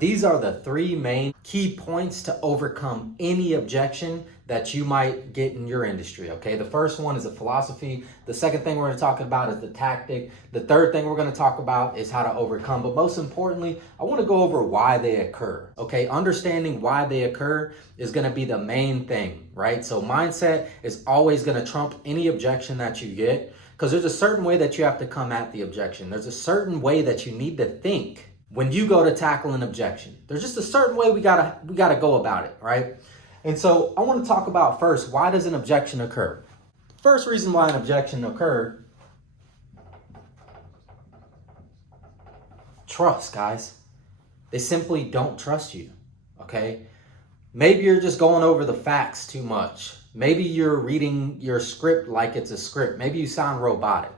these are the three main key points to overcome any objection that you might get in your industry, okay? The first one is a philosophy. The second thing we're gonna talk about is the tactic. The third thing we're gonna talk about is how to overcome. But most importantly, I wanna go over why they occur, okay? Understanding why they occur is gonna be the main thing, right? So mindset is always gonna trump any objection that you get, because there's a certain way that you have to come at the objection. There's a certain way that you need to think when you go to tackle an objection. There's just a certain way we gotta go about it, right? And so I want to talk about first, why does an objection occur? First reason why an objection occurs, trust, guys. They simply don't trust you, okay? Maybe you're just going over the facts too much. Maybe you're reading your script like it's a script. Maybe you sound robotic.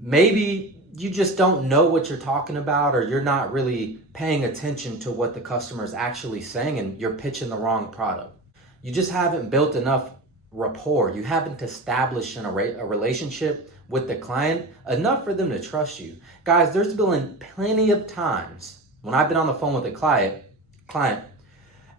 Maybe you just don't know what you're talking about, or you're not really paying attention to what the customer is actually saying, and you're pitching the wrong product. You just haven't built enough rapport. You haven't established a relationship with the client enough for them to trust you. Guys, there's been plenty of times when I've been on the phone with a client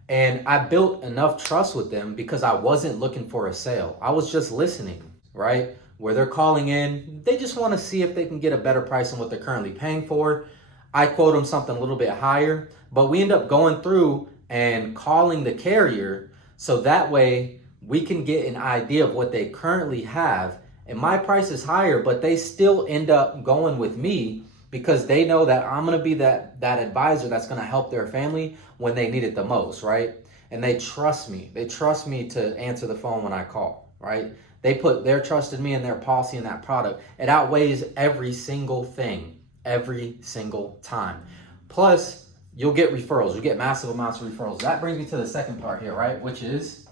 and I built enough trust with them because I wasn't looking for a sale. I was just listening, right? Where they're calling in, they just want to see if they can get a better price than what they're currently paying for. I quote them something a little bit higher, but we end up going through and calling the carrier so that way we can get an idea of what they currently have. And my price is higher, but they still end up going with me because they know that I'm going to be that advisor that's going to help their family when they need it the most, right? And they trust me. They trust me to answer the phone when I call, right? They put their trust in me and their policy in that product. It outweighs every single thing, every single time. Plus, you'll get referrals. You get massive amounts of referrals. That brings me to the second part here, right? Which is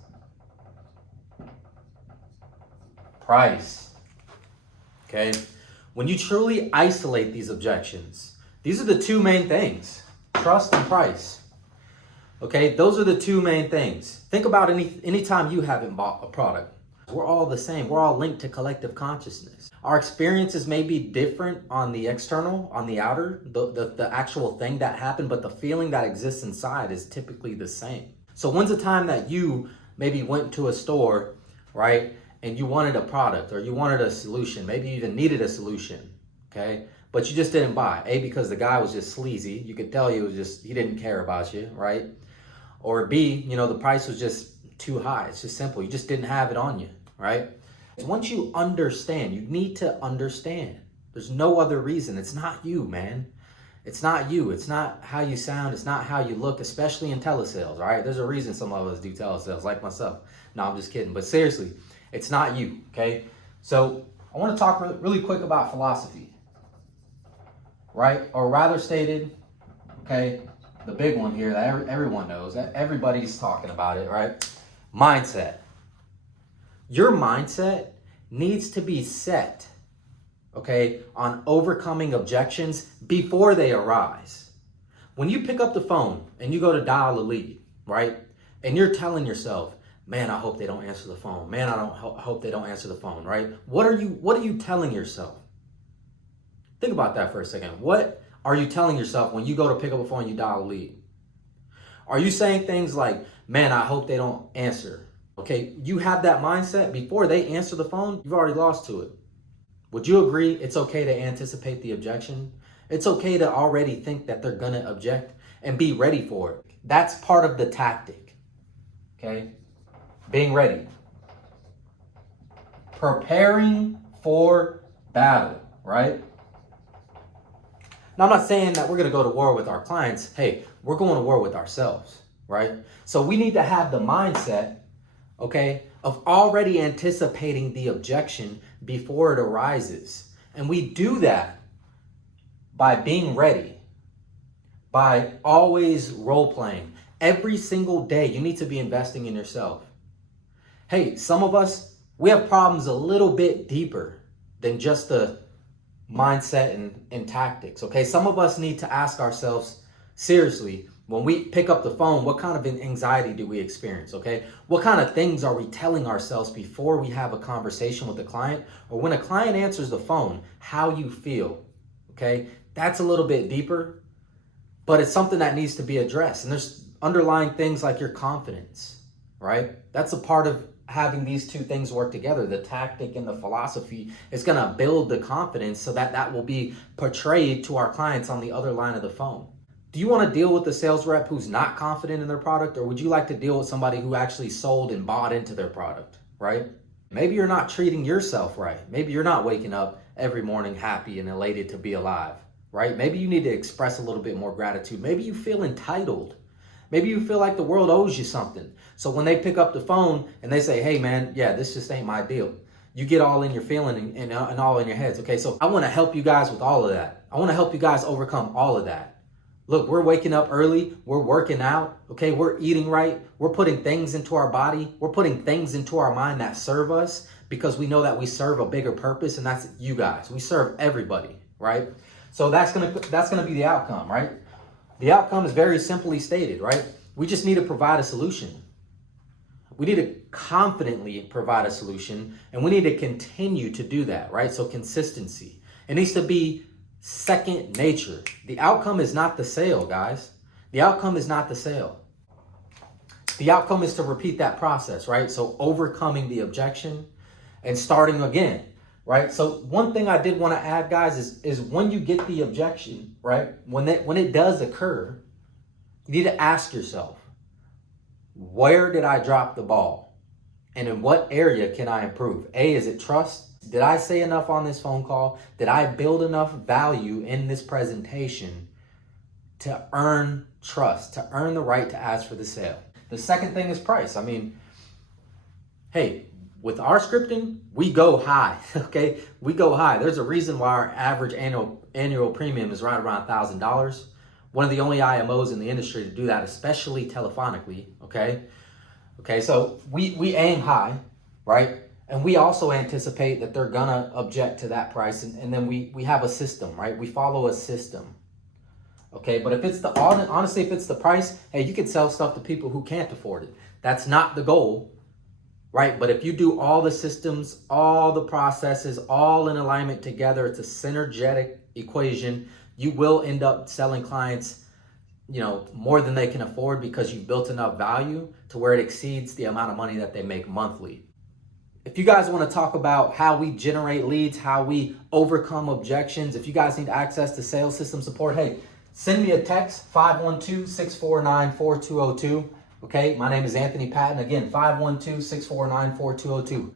price. Okay? When you truly isolate these objections, these are the two main things, trust and price. Okay? Those are the two main things. Think about any time you haven't bought a product. We're all the same. We're all linked to collective consciousness. Our experiences may be different on the external, on the outer, the actual thing that happened, but the feeling that exists inside is typically the same. So when's the time that you maybe went to a store, right, and you wanted a product or you wanted a solution, maybe you even needed a solution, okay, but you just didn't buy. A, because the guy was just sleazy. You could tell he didn't care about you, right? Or B, the price was just too high. It's just simple. You just didn't have it on you, right? Once you understand, you need to understand. There's no other reason. It's not you, man. It's not you. It's not how you sound. It's not how you look, especially in telesales, right? There's a reason some of us do telesales, like myself. No, I'm just kidding. But seriously, it's not you, okay? So I want to talk really quick about philosophy, right? Or rather stated, okay, the big one here that everyone knows, that everybody's talking about it, right? Mindset. Your mindset needs to be set, okay, on overcoming objections before they arise. When you pick up the phone and you go to dial a lead, right, and you're telling yourself, man, I hope they don't answer the phone. Man, I hope they don't answer the phone, right? What are you telling yourself? Think about that for a second. What are you telling yourself when you go to pick up a phone and you dial a lead? Are you saying things like, man, I hope they don't answer? Okay, you have that mindset before they answer the phone, you've already lost to it. Would you agree it's okay to anticipate the objection? It's okay to already think that they're gonna object and be ready for it. That's part of the tactic, okay? Being ready. Preparing for battle, right? Now, I'm not saying that we're gonna go to war with our clients. Hey, we're going to war with ourselves, right? So we need to have the mindset, okay, of already anticipating the objection before it arises. And we do that by being ready, by always role playing. Every single day, you need to be investing in yourself. Hey, some of us, we have problems a little bit deeper than just the mindset and tactics, okay? Some of us need to ask ourselves, seriously, when we pick up the phone, what kind of anxiety do we experience, okay? What kind of things are we telling ourselves before we have a conversation with the client? Or when a client answers the phone, how you feel, okay? That's a little bit deeper. but it's something that needs to be addressed. And there's underlying things like your confidence, right? That's a part of having these two things work together. The tactic and the philosophy is going to build the confidence so that that will be portrayed to our clients on the other line of the phone. Do you want to deal with the sales rep who's not confident in their product, or would you like to deal with somebody who actually sold and bought into their product, right? Maybe you're not treating yourself right. Maybe you're not waking up every morning happy and elated to be alive, right? Maybe you need to express a little bit more gratitude. Maybe you feel entitled. Maybe you feel like the world owes you something. So when they pick up the phone and they say, hey man, yeah, this just ain't my deal, you get all in your feeling and all in your heads. Okay, so I want to help you guys with all of that. I want to help you guys overcome all of that. Look, we're waking up early, we're working out, okay, we're eating right, we're putting things into our body, we're putting things into our mind that serve us because we know that we serve a bigger purpose, and that's you guys. We serve everybody, right? So that's gonna be the outcome, right? The outcome is very simply stated, right? We just need to provide a solution. We need to confidently provide a solution, and we need to continue to do that, right? So consistency. It needs to be second nature. The outcome is not the sale, guys. The outcome is not the sale. The outcome is to repeat that process, right? So overcoming the objection and starting again, right? So one thing I did want to add, guys, is when you get the objection, right? When it does occur, you need to ask yourself, where did I drop the ball? And in what area can I improve? A, is it trust? Did I say enough on this phone call? Did I build enough value in this presentation to earn trust, to earn the right to ask for the sale? The second thing is price. I mean, hey, with our scripting, we go high, okay? We go high. There's a reason why our average annual premium is right around $1,000. One of the only IMOs in the industry to do that, especially telephonically, okay? Okay, so we aim high, right? And we also anticipate that they're gonna object to that price, and then we have a system, right? We follow a system, okay? But if it's honestly, if it's the price, hey, you can sell stuff to people who can't afford it. That's not the goal, right? But if you do all the systems, all the processes, all in alignment together, it's a synergetic equation. You will end up selling clients, you know, more than they can afford because you've built enough value to where it exceeds the amount of money that they make monthly. If you guys want to talk about how we generate leads, how we overcome objections, if you guys need access to sales system support, hey, send me a text, 512-649-4202. Okay, my name is Anthony Patton. Again, 512-649-4202.